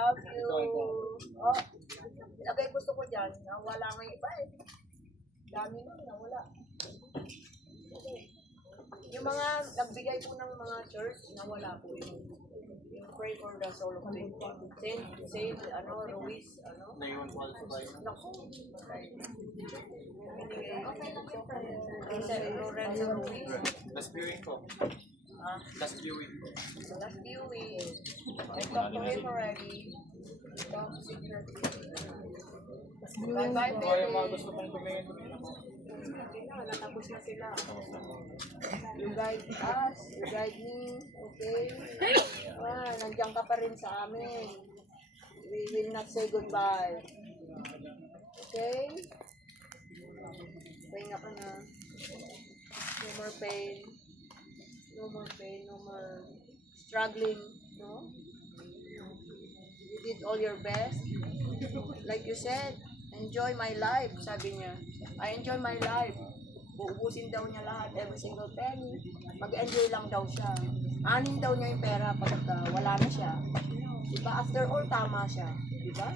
Love you. Oh, ilagay gusto ko dyan. Nawala nga yung iba eh. Dami na, nawala. Yung mga nagbigay po ng mga church, nawala po yun. Yung pray for the soul of the Saint, Ruiz, Naiwan ko also ba yun? Naku. Saint Lorenzo Ruiz. Last viewing ko. Last viewing ko. Last viewing. I talked to him already. Talk secretly. Bye-bye, Kung yung mga baby. gusto kong tumingin ako. Natapos na sila. You guide us, you guide me, okay? Nandiyan ka pa rin sa amin. We will not say goodbye. Okay? Pahinga ka na. No more pain. No more pain, no more struggling, no? You did all your best. Like you said, enjoy my life, sabi niya. I enjoy my life. Uubusin daw niya lahat, every single penny. Mag-enjoy lang daw siya. Anin daw niya yung pera pag wala na siya. Diba? After all, tama siya. Diba?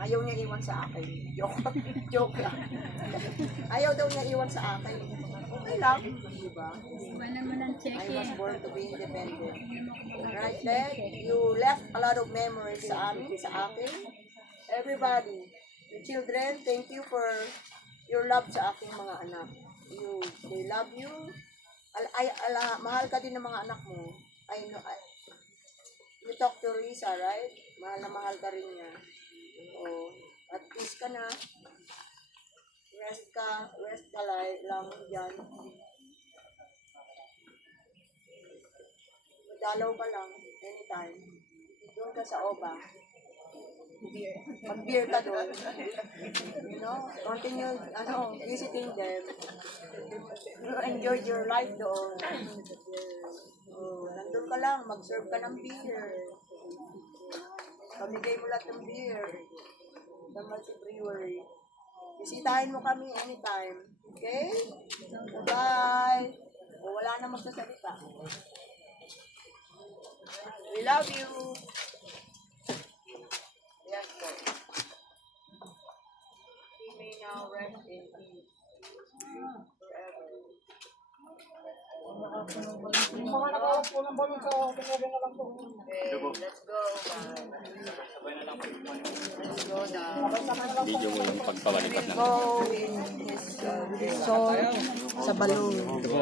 Ayaw niya iwan sa akin. Joke lang. Ayaw daw niya iwan sa akin. Okay lang. Diba? I was born to be independent. Right, Dad? You left a lot of memories sa amin, sa akin. Everybody, the children, thank you for your love sa aking mga anak. They love you. Mahal ka din ng mga anak mo. I know. You talk to Risa, right? Mahal na mahal ka rin niya. Oh, at peace ka na. Rest ka lang dyan. Magdalaw ka lang, anytime. Doon ka sa OBA. Mag-beer ka doon. You know, continue, visiting them. You enjoyed your life doon. Oh, nandun ka lang, mag-serve ka ng beer. Pamigay mo lahat ng beer. Sa Multi Brewery. Bisitahin mo kami anytime. Okay? Bye! O, wala na magsasalita. We love you! Yes, po. He may now rest in peace. Forever. Mga nakaupo ng balon sa tinigyan na lang po. Okay, let's go. Let's go now. Video mo yung pagpabalikat na. Go in his soul sa balon.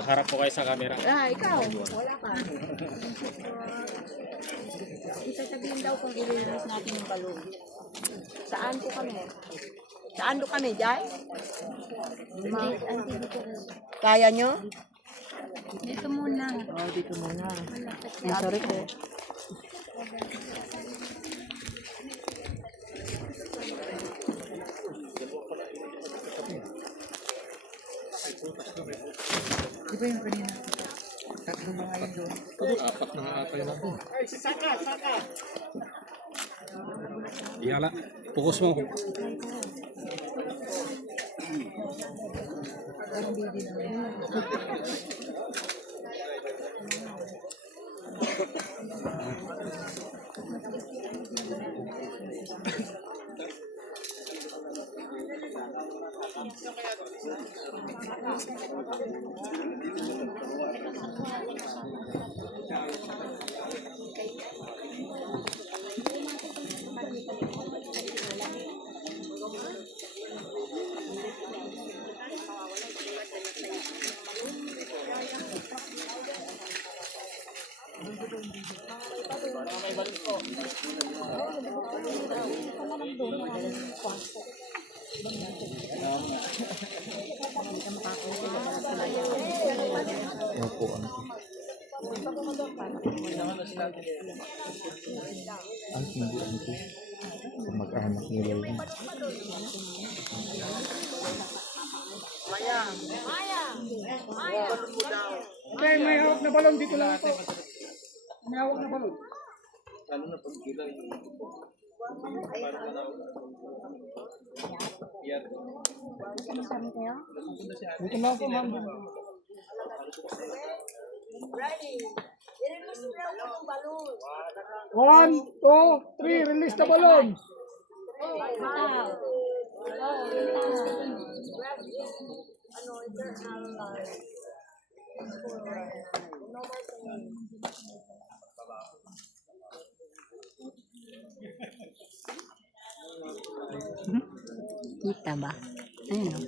Harap po kayo sa camera. Ikaw. Wala ka. Sasabihin daw kung i-release natin yung balon. Saan po kami? Saan po kami, Jai? Kaya nyo? Dito muna. Oh, dito muna. Sorry po. Di ba yung kanina? Tatlo na ngayon doon. Apat na atay na po. Ay, saka! Iyala, focus mo. Opo, ano po? Ang hindi ano po? Mag-anak nila yun. Maya. Balon mo daw. Okay, may hawak na balon dito lang ito. May hawak na balon. Lalo na pag gilay. Dito lang po, ma'am. Ready. One, two, three, release the balloon. Kita ba? Ayun o.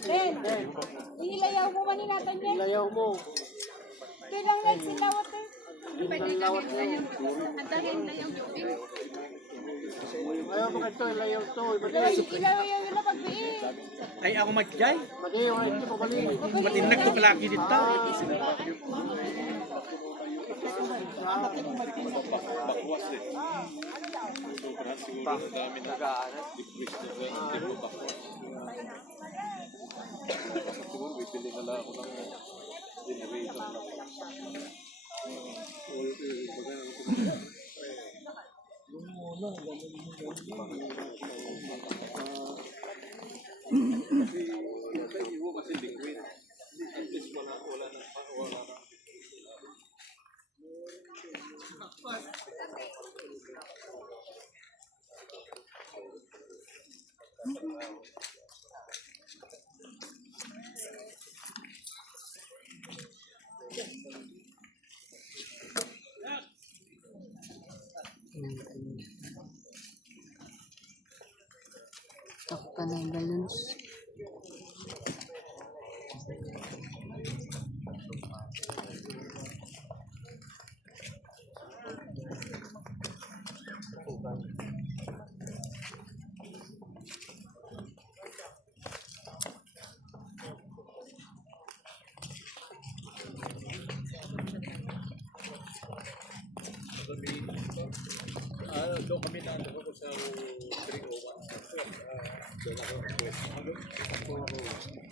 Den, ilayaw mo maninatan yan. Layaw mo. Kailang light silawat eh. Ayaw mo kanto, layaw to. Ilayaw yun na pagbiin. Ay ako magjay. Mati, wala ito pabali. Matinag to palagi dito. Takpan na yung balloons. Doon kami na ko sa 301.